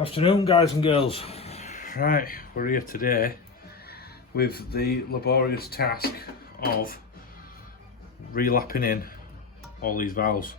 Afternoon, guys and girls. Right, we're here today with the laborious task of relapping in all these valves.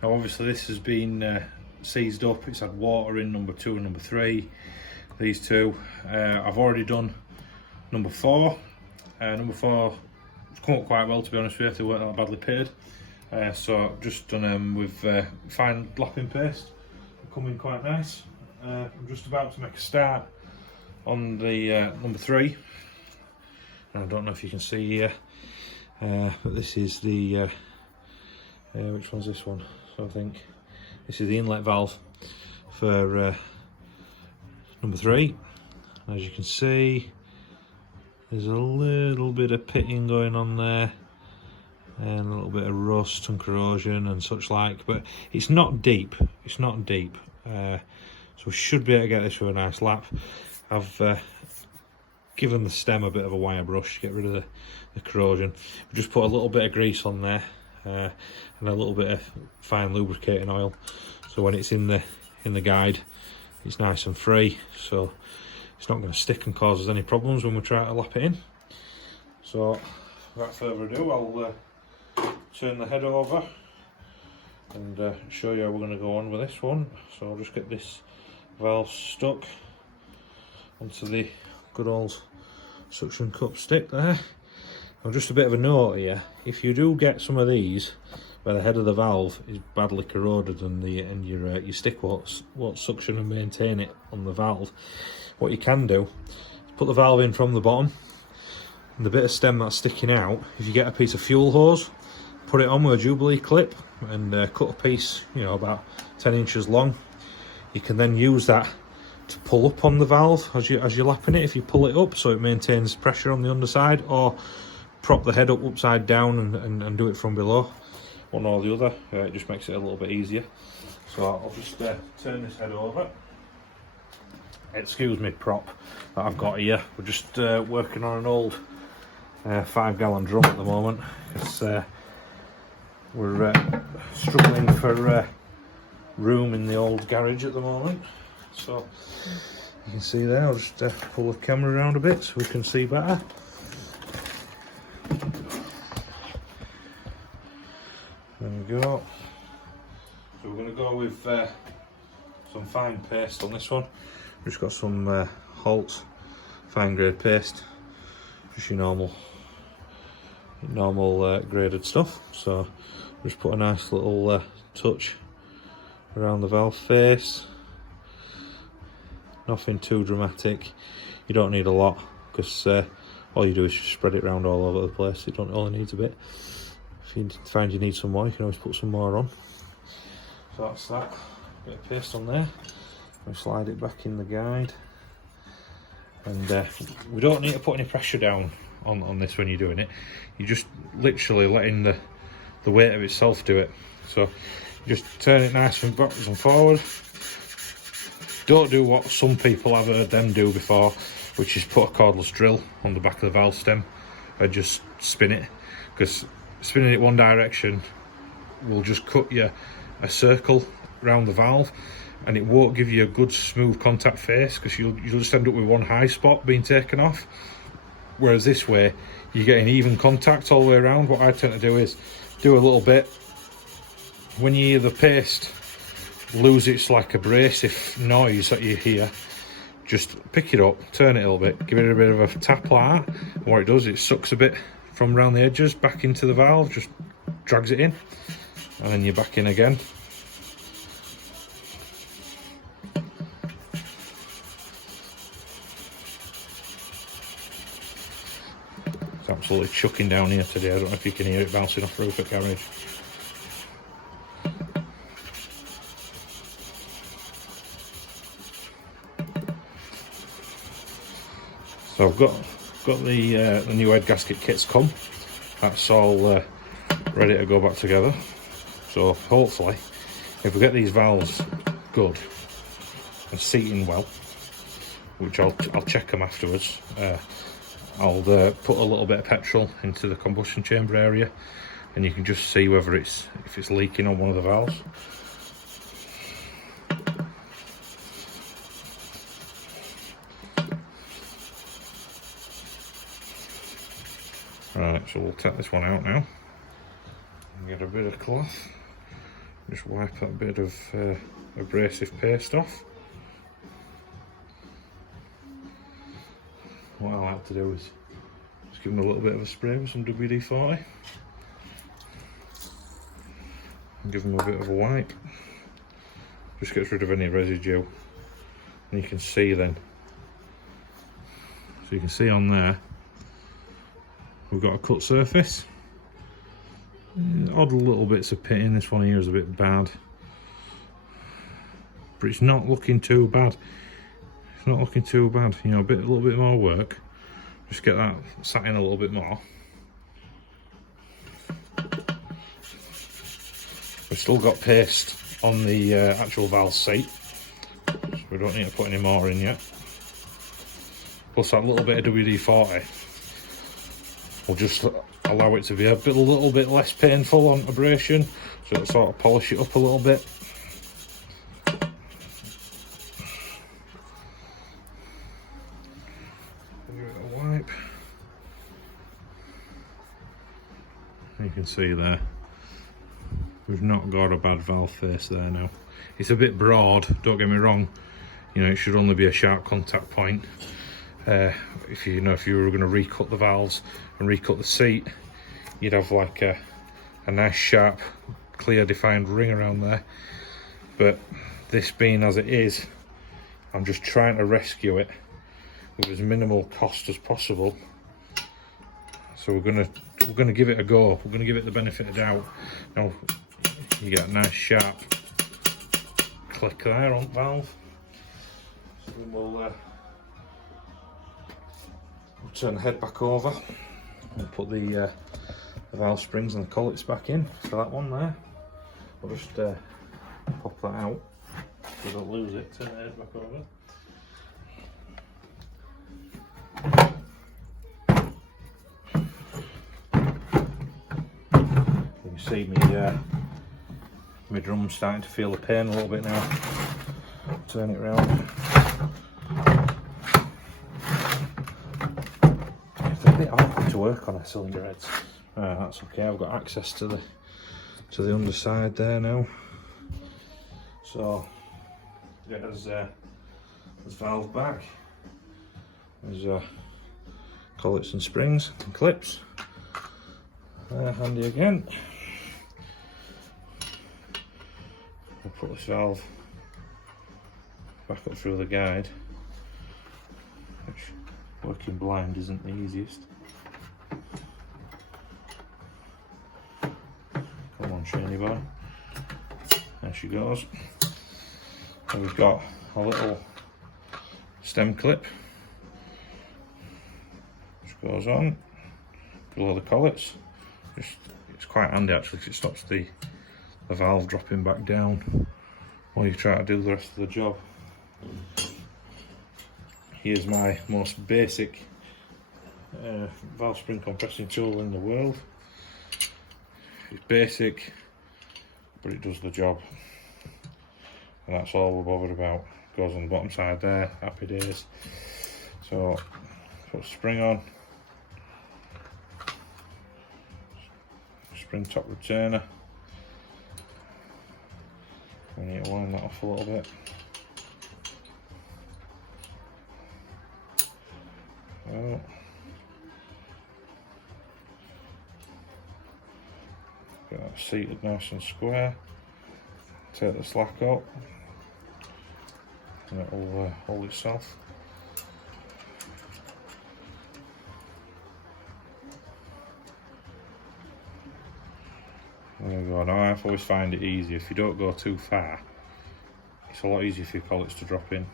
Now obviously this has been seized up, it's had water in number 2 and number 3, these two. I've already done number 4. Number 4 has come up quite well, to be honest with you, they weren't that badly pitted. So I've just done them with fine lapping paste, they're coming quite nice. I'm just about to make a start on the number 3. I don't know if you can see here, but this is the which one's this one? So I think this is the inlet valve for number 3. As you can see, there's a little bit of pitting going on there and a little bit of rust and corrosion and such like, but it's not deep. It's not deep. So we should be able to get this with a nice lap. I've given the stem a bit of a wire brush to get rid of the corrosion. We've just put a little bit of grease on there and a little bit of fine lubricating oil. So when it's in the guide, it's nice and free. So it's not going to stick and cause us any problems when we try to lap it in. So without further ado, I'll turn the head over and show you how we're going to go on with this one. So I'll just get this valve stuck onto the good old suction cup stick there. Now just a bit of a note here, if you do get some of these where the head of the valve is badly corroded and your stick won't suction and maintain it on the valve, what you can do is put the valve in from the bottom, and the bit of stem that's sticking out, if you get a piece of fuel hose, put it on with a Jubilee clip and cut a piece, you know, about 10 inches long. You can then use that to pull up on the valve as you're lapping it. If you pull it up so it maintains pressure on the underside, or prop the head up upside down and do it from below, one or the other. It just makes it a little bit easier. So I'll just turn this head over. Excuse me, prop that I've got here. We're just working on an old 5-gallon drum at the moment because we're struggling for room in the old garage at the moment. So you can see there, I'll just pull the camera around a bit so we can see better. There we go. So we're going to go with some fine paste on this one. We've just got some Holt fine grade paste, just your normal graded stuff. So just put a nice little touch around the valve face. Nothing too dramatic. You don't need a lot because all you do is just spread it around all over the place. It only needs a bit. If you find you need some more, you can always put some more on. So that's that. Bit of paste on there. We slide it back in the guide. And we don't need to put any pressure down on this when you're doing it. You're just literally letting the weight of itself do it. So just turn it nice and backwards and forward. Don't do what some people have heard them do before, which is put a cordless drill on the back of the valve stem and just spin it, because spinning it one direction will just cut you a circle around the valve and it won't give you a good smooth contact face, because you'll just end up with one high spot being taken off. Whereas this way you're getting even contact all the way around. What I tend to do is do a little bit. When you hear the paste lose its like abrasive noise that you hear, just pick it up, turn it a little bit, give it a bit of a tap like that, and what it does, it sucks a bit from around the edges back into the valve, just drags it in, and then you're back in again. It's absolutely chucking down here today. I don't know if you can hear it bouncing off the roof at garage. So I've got the new head gasket kits come. That's all ready to go back together. So hopefully, if we get these valves good and seating well, which I'll check them afterwards, I'll put a little bit of petrol into the combustion chamber area, and you can just see whether if it's leaking on one of the valves. Right, so we'll take this one out now. Get a bit of cloth. Just wipe that bit of abrasive paste off. What I like to do is just give them a little bit of a spray with some WD-40 and give them a bit of a wipe. Just gets rid of any residue, and you can see then. So you can see on there we've got a cut surface. Odd little bits of pitting. This one here is a bit bad, but it's not looking too bad. It's not looking too bad. You know, a little bit more work. Just get that sat in a little bit more. We've still got paste on the actual valve seat, so we don't need to put any more in yet. Plus that little bit of WD-40 will just allow it to be a little bit less painful on abrasion, so it'll sort of polish it up a little bit. Give it a wipe. You can see there, we've not got a bad valve face there now. It's a bit broad, don't get me wrong. You know, it should only be a sharp contact point. If you were going to recut the valves and recut the seat, you'd have like a nice sharp, clear defined ring around there. But this being as it is, I'm just trying to rescue it with as minimal cost as possible. So we're gonna give it a go. We're gonna give it the benefit of doubt. Now you get a nice sharp click there on the valve. So we'll turn the head back over and put the valve springs and the collets back in for that one there. We'll just pop that out so we don't lose it. Turn the head back over. You can see my drum's starting to feel the pain a little bit now. Turn it round. It's a bit awkward to work on a cylinder heads. That's okay. I've got access to the underside there now. So get us valve back. There's collets and springs and clips. Handy again. I'll put this valve back up through the guide, which working blind isn't the easiest. Come on, shiny boy. There she goes. And we've got a little stem clip which goes on below the collets. It's quite handy actually, because it stops the valve dropping back down while you try to do the rest of the job. Here's my most basic valve spring compressing tool in the world. It's basic, but it does the job, and that's all we're bothered about. Goes on the bottom side there, happy days. So put spring on, spring top returner. We need to wind that off a little bit. Oh. Get that seated nice and square. Take the slack up, and it will hold itself. There we go. Now I always find it easy if you don't go too far. It's a lot easier for your collets to drop in.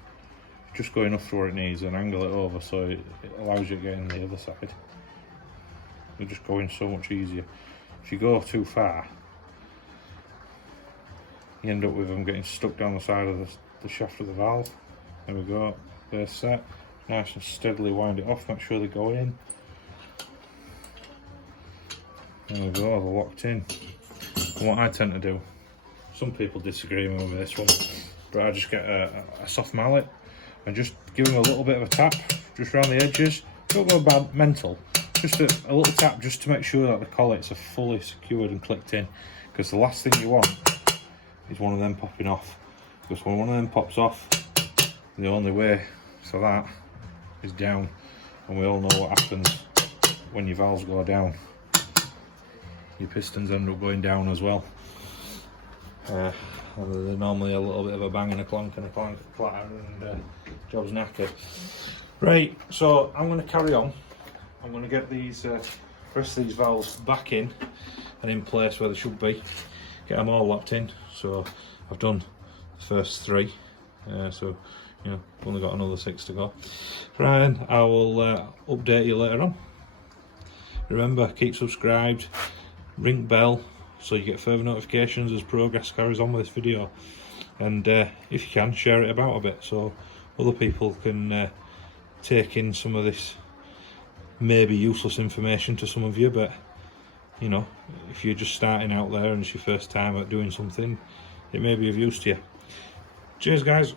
Just go enough for where it needs and angle it over so it allows you to get in the other side. You're just going so much easier. If you go too far, you end up with them getting stuck down the side of the shaft of the valve. There we go, they're set. Nice and steadily wind it off, make sure they go in. There we go, they're locked in. And what I tend to do, some people disagree with me with this one, but I just get a soft mallet and just give them a little bit of a tap just around the edges. Don't go bad mental, just a little tap just to make sure that the collets are fully secured and clicked in, because the last thing you want is one of them popping off, because when one of them pops off, the only way for that is down, and we all know what happens when your valves go down. Your pistons end up going down as well. They're normally a little bit of a bang and a clonk and a clank, clatter, and job's knackered. Right, so I'm going to carry on. I'm going to get these rest of these valves back in and in place where they should be. Get them all locked in. So I've done the first 3. So you know, only got another 6 to go. Right, and I will update you later on. Remember, keep subscribed, ring bell so you get further notifications as progress carries on with this video. And if you can, share it about a bit so other people can take in some of this maybe useless information to some of you. But you know, if you're just starting out there and it's your first time at doing something, it may be of use to you. Cheers guys.